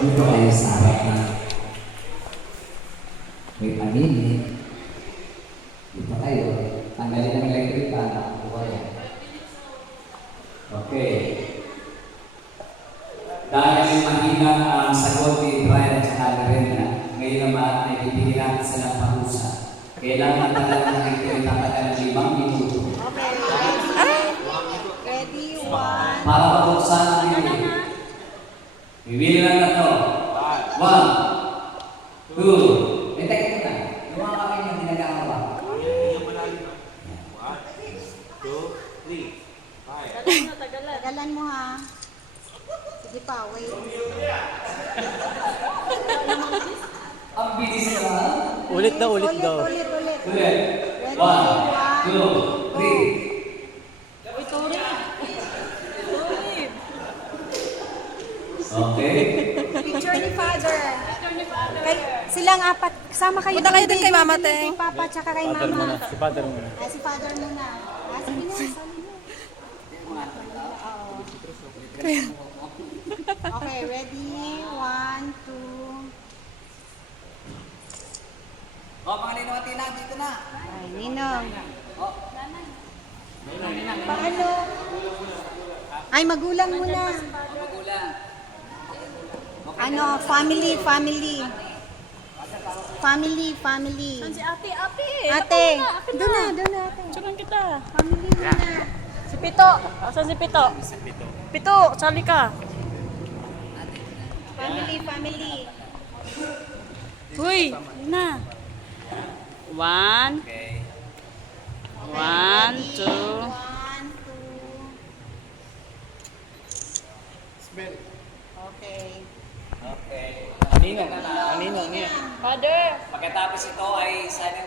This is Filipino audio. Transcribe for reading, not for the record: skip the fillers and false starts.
Dito kayo sa harap na may panini. Dito kayo. Tanggalin ang electric pan. Okay. Dahil mahina ang sagot ni Brian at saka ni Brenda, ngayon naman ay bibigyan natin silang parusa. Kailangan talaga ng itatagal ng 5 minuto. Okay, ready, one. Para mabuksan ang hindi. Bibili lang na to. 1, 2. Eh, teka na. Yung mga kamay niyo, ginagawa. 1, 2, 3, 5. Tagalan mo ha. Sige pa, wait. Ang bilis na. Ulit daw, ulit daw. Ulit. Ulit. Ready, 1, 2, 3. Okay. Picture ni Father. Silang apat. Kasama kayo. Punta kayo din kay Mama, Kay Teng. Papa, tsaka kay Father Mama. muna. Si Father muna. Si Father muna. Sige na, sali mo. Okay, ready? 1, 2. O, mga ninong at ina, dito na. Ay, Ninong. O, Paano? Ay, magulang muna. magulang. Ano, family. Si ate. Ate, doon na, ate. Tsunan kita. Family muna. Si Pito. Asan si Pito? Pito, sali ka. Family. Uy, na. 1, Okay. 1, 2. 1, 2. Okay. Okay. Ninong. Ang ninong niya. Father. Pagkatapos ito ay sana